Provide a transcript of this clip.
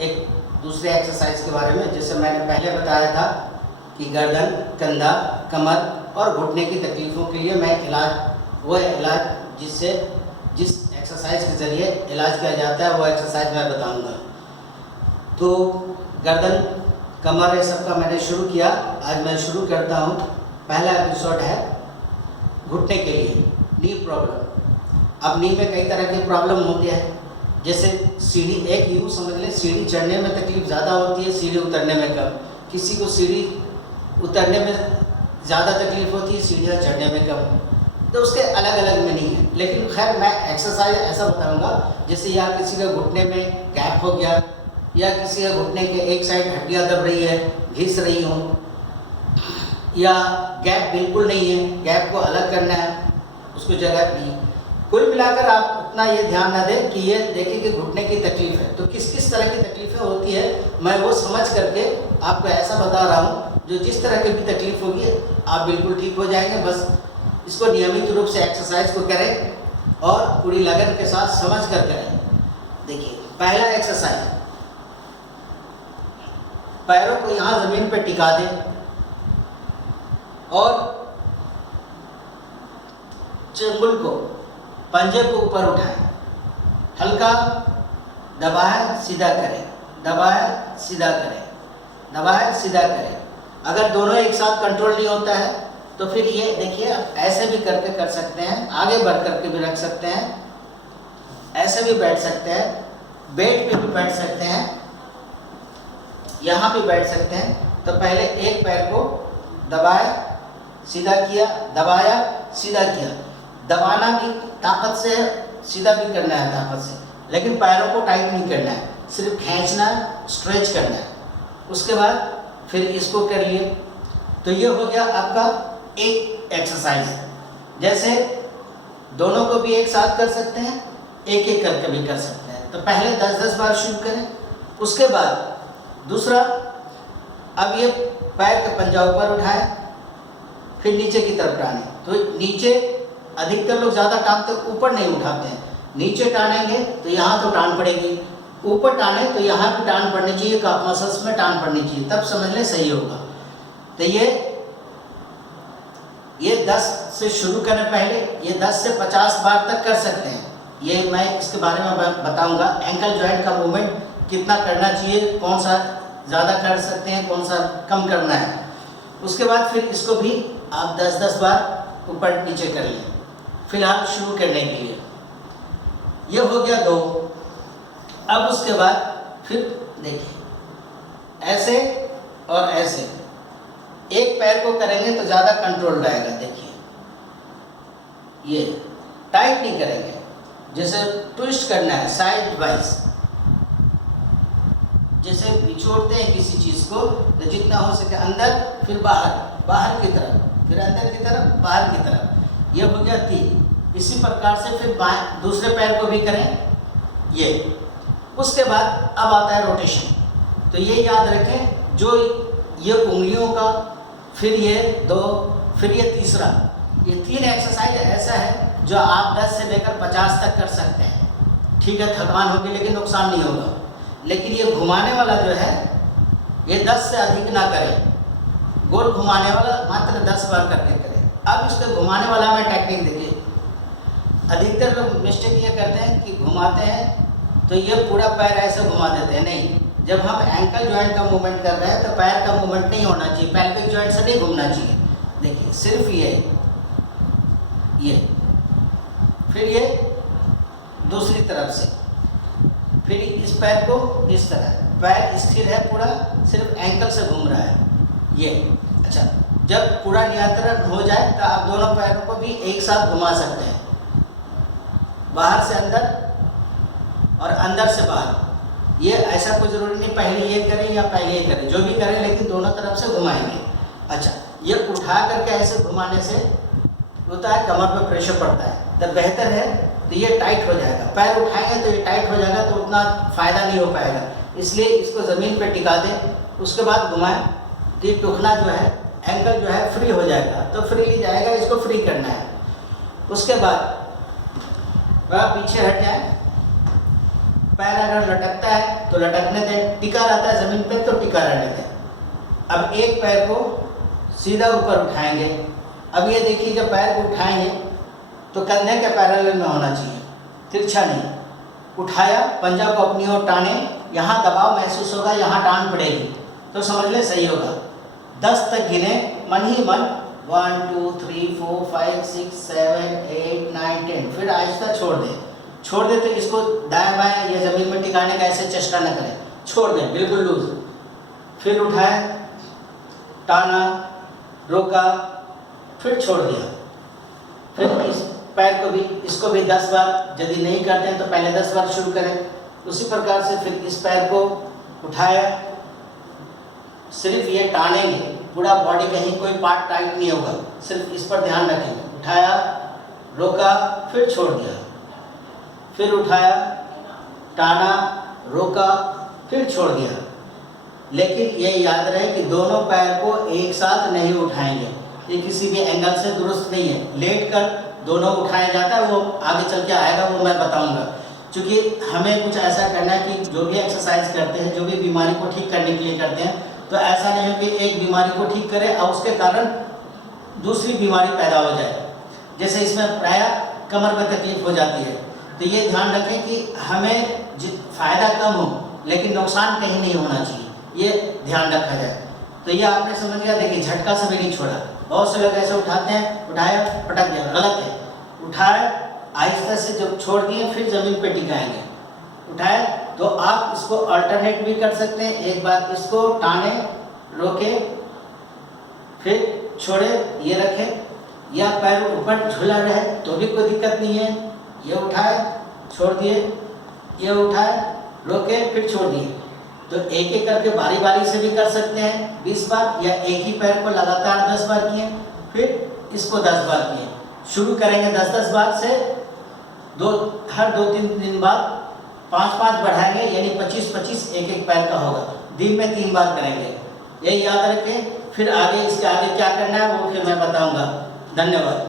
एक दूसरे एक्सरसाइज के बारे में। जैसे मैंने पहले बताया था कि गर्दन, कंधा, कमर और घुटने की तकलीफ़ों के लिए मैं इलाज जिस एक्सरसाइज के ज़रिए इलाज किया जाता है वो एक्सरसाइज मैं बताऊंगा। तो गर्दन, कमर, ये सब का मैंने शुरू किया। आज मैं शुरू करता हूँ। पहला एपिसोड है घुटने के लिए, नी प्रॉब्लम। अब नी में कई तरह की प्रॉब्लम होती है। जैसे सीढ़ी, एक यूँ समझ लें, सीढ़ी चढ़ने में तकलीफ ज़्यादा होती है, सीढ़ी उतरने में कम। किसी को सीढ़ी उतरने में ज़्यादा तकलीफ होती है, सीढ़ियाँ चढ़ने में कम। तो उसके अलग अलग मीनिंग है। लेकिन खैर मैं एक्सरसाइज ऐसा बताऊंगा जैसे या किसी का घुटने में गैप हो गया, या किसी का घुटने के एक साइड हड्डियाँ दब रही है, घिस रही हो, या गैप बिल्कुल नहीं है, गैप को अलग करना है, उसको जगह नहीं। कुल मिलाकर आप उतना ये ध्यान ना दें कि ये देखिए कि घुटने की तकलीफ है तो किस किस तरह की तकलीफ़ें होती है, मैं वो समझ करके आपको ऐसा बता रहा हूँ जो जिस तरह की भी तकलीफ होगी आप बिल्कुल ठीक हो जाएंगे। बस इसको नियमित रूप से एक्सरसाइज को करें और पूरी लगन के साथ समझ कर करें। देखिए पहला एक्सरसाइज, पैरों को यहाँ ज़मीन पर टिका दें और चंगुल को, पंजे को ऊपर उठाएं, हल्का दबाएं, सीधा करें, दबाएं, सीधा करें, दबाएं, सीधा करें। अगर दोनों एक साथ कंट्रोल नहीं होता है तो फिर ये देखिए आप ऐसे भी करके कर सकते हैं, आगे बढ़ करके भी रख सकते हैं, ऐसे भी बैठ सकते हैं, बेड पे भी बैठ सकते हैं, यहाँ भी बैठ सकते हैं। तो पहले एक पैर को दबाया, सीधा किया, दबाया, सीधा किया। दबाना भी ताकत से है, सीधा भी करना है ताकत से, लेकिन पैरों को टाइट नहीं करना है, सिर्फ खींचना है, स्ट्रेच करना है। उसके बाद फिर इसको कर लिए। तो ये हो गया आपका एक एक्सरसाइज। जैसे दोनों को भी एक साथ कर सकते हैं, एक एक करके भी कर सकते हैं। तो पहले 10-10 बार शुरू करें। उसके बाद दूसरा, अब ये पैर का पंजा ऊपर उठाएं, फिर नीचे की तरफ टानें। तो नीचे अधिकतर लोग ज़्यादा टानते, ऊपर नहीं उठाते हैं। नीचे टानेंगे तो यहाँ तो टान पड़ेगी, ऊपर टाने तो यहाँ भी टान पड़नी चाहिए, काफ मसल्स में टान पड़नी चाहिए, तब समझ लें सही होगा। तो ये 10 से शुरू करें पहले, ये 10 से 50 बार तक कर सकते हैं। ये मैं इसके बारे में बताऊंगा। एंकल जॉइंट का मूवमेंट कितना करना चाहिए, कौन सा ज़्यादा कर सकते हैं, कौन सा कम करना है। उसके बाद फिर इसको भी आप 10-10 बार ऊपर नीचे कर लें। फिलहाल शुरू करने के लिए ये हो गया 2। अब उसके बाद फिर देखिए ऐसे और ऐसे, एक पैर को करेंगे तो ज़्यादा कंट्रोल रहेगा। देखिए ये टाइट नहीं करेंगे, जैसे ट्विस्ट करना है साइड वाइज, जैसे बिछोड़ते हैं किसी चीज़ को, तो जितना हो सके अंदर, फिर बाहर, बाहर की तरफ, फिर अंदर की तरफ, बाहर की तरफ। ये हो गया 3। इसी प्रकार से फिर दूसरे पैर को भी करें ये। उसके बाद अब आता है रोटेशन। तो ये याद रखें, जो ये उंगलियों का, फिर ये 2, फिर ये तीसरा, ये 3 एक्सरसाइज ऐसा है जो आप 10 से लेकर 50 तक कर सकते हैं। ठीक है, थकान होगी लेकिन नुकसान नहीं होगा। लेकिन ये घुमाने वाला जो है ये 10 से अधिक ना करें। गोल घुमाने वाला मात्र 10 बार करके करें। अब इसको घुमाने वाला मैं टेक्निक देखिए, अधिकतर लोग मिस्टेक ये करते हैं कि घुमाते हैं तो ये पूरा पैर ऐसे घुमा देते हैं। नहीं, जब हम एंकल जॉइंट का मूवमेंट कर रहे हैं तो पैर का मूवमेंट नहीं होना चाहिए, पेल्विक जॉइंट से नहीं घूमना चाहिए। देखिए सिर्फ ये, फिर ये दूसरी तरफ से, फिर इस पैर को इस तरह, पैर स्थिर है पूरा, सिर्फ एंकल से घूम रहा है ये। अच्छा, जब पूरा नियंत्रण हो जाए तो आप दोनों पैरों को भी एक साथ घुमा सकते हैं, बाहर से अंदर और अंदर से बाहर। ये ऐसा कोई ज़रूरी नहीं पहले ये करें या पहले ये करें, जो भी करें लेकिन दोनों तरफ से घुमाएंगे। अच्छा, ये उठा करके ऐसे घुमाने से होता है कमर पे प्रेशर पड़ता है, तब बेहतर है तो ये टाइट हो जाएगा। पैर उठाएंगे तो ये टाइट हो जाएगा तो उतना फ़ायदा नहीं हो पाएगा, इसलिए इसको ज़मीन पे टिका दें। उसके बाद घुमाएं तो ये टुकना जो है, एंकल जो है फ्री हो जाएगा, तो फ्रीली जाएगा, इसको फ्री करना है। उसके बाद वह पीछे हट जाए, पैर अगर लटकता है तो लटकने दें, टिका रहता है ज़मीन पे तो टिका रहने दें। अब एक पैर को सीधा ऊपर उठाएंगे। अब ये देखिए जब पैर को उठाएंगे तो कंधे के पैरेलल में होना चाहिए, तिरछा नहीं। उठाया, पंजा को अपनी ओर टाने, यहाँ दबाव महसूस होगा, यहाँ टान पड़ेगी तो समझ ले सही होगा। 10 तक गिने मन ही मन, 1 2 3 4 5 6 7 8 9 10। फिर आहिस्ता छोड़ दे तो इसको दाएं बाएं या ज़मीन में टिकाने का ऐसे चेष्टा न करें, छोड़ दें बिल्कुल लूज। फिर उठाए, टाना, रोका, फिर छोड़ दिया। फिर इस पैर को भी, इसको भी 10 बार, यदि नहीं करते हैं तो पहले 10 बार शुरू करें। उसी प्रकार से फिर इस पैर को उठाया, सिर्फ ये टानेंगे, पूरा बॉडी कहीं कोई पार्ट टाइट नहीं होगा, सिर्फ इस पर ध्यान रखेंगे। उठाया, रोका, फिर छोड़ दिया। फिर उठाया, टाना, रोका, फिर छोड़ दिया। लेकिन ये याद रहे कि दोनों पैर को एक साथ नहीं उठाएंगे, ये किसी भी एंगल से दुरुस्त नहीं है। लेट कर दोनों उठाया जाता है, वो आगे चल के आएगा, वो मैं बताऊंगा। क्योंकि हमें कुछ ऐसा करना है कि जो भी एक्सरसाइज करते हैं, जो भी बीमारी को ठीक करने के लिए करते हैं, तो ऐसा नहीं है कि एक बीमारी को ठीक करें और उसके कारण दूसरी बीमारी पैदा हो जाए। जैसे इसमें प्राय कमर में तकलीफ हो जाती है, तो ये ध्यान रखें कि हमें फ़ायदा कम हो लेकिन नुकसान कहीं नहीं होना चाहिए, ये ध्यान रखा जाए। तो ये आपने समझ गया। देखिए झटका से भी नहीं छोड़ा। बहुत से लोग ऐसे उठाते हैं, उठाया पटक दिया, गलत है। उठाए, आहिस्ता से जब छोड़ दिए फिर ज़मीन पे टिकाएंगे। उठाए तो आप इसको अल्टरनेट भी कर सकते हैं, एक बार इसको टाने, रोके, फिर छोड़े, ये रखें, या पैर ऊपर झूला रहे तो भी कोई दिक्कत नहीं है। ये उठाए, छोड़ दिए, ये उठाए, रोके, फिर छोड़ दिए। तो एक एक करके बारी बारी से भी कर सकते हैं 20 बार, या एक ही पैर को लगातार 10 बार किए, फिर इसको 10 बार किए। शुरू करेंगे 10-10 बार से, हर 2-3 दिन बाद 5-5 बढ़ाएंगे, यानी 25-25 एक एक पैर का होगा। दिन में 3 बार करेंगे, ये याद रखें। फिर आगे इसके आगे क्या करना है वो फिर मैं बताऊंगा। धन्यवाद।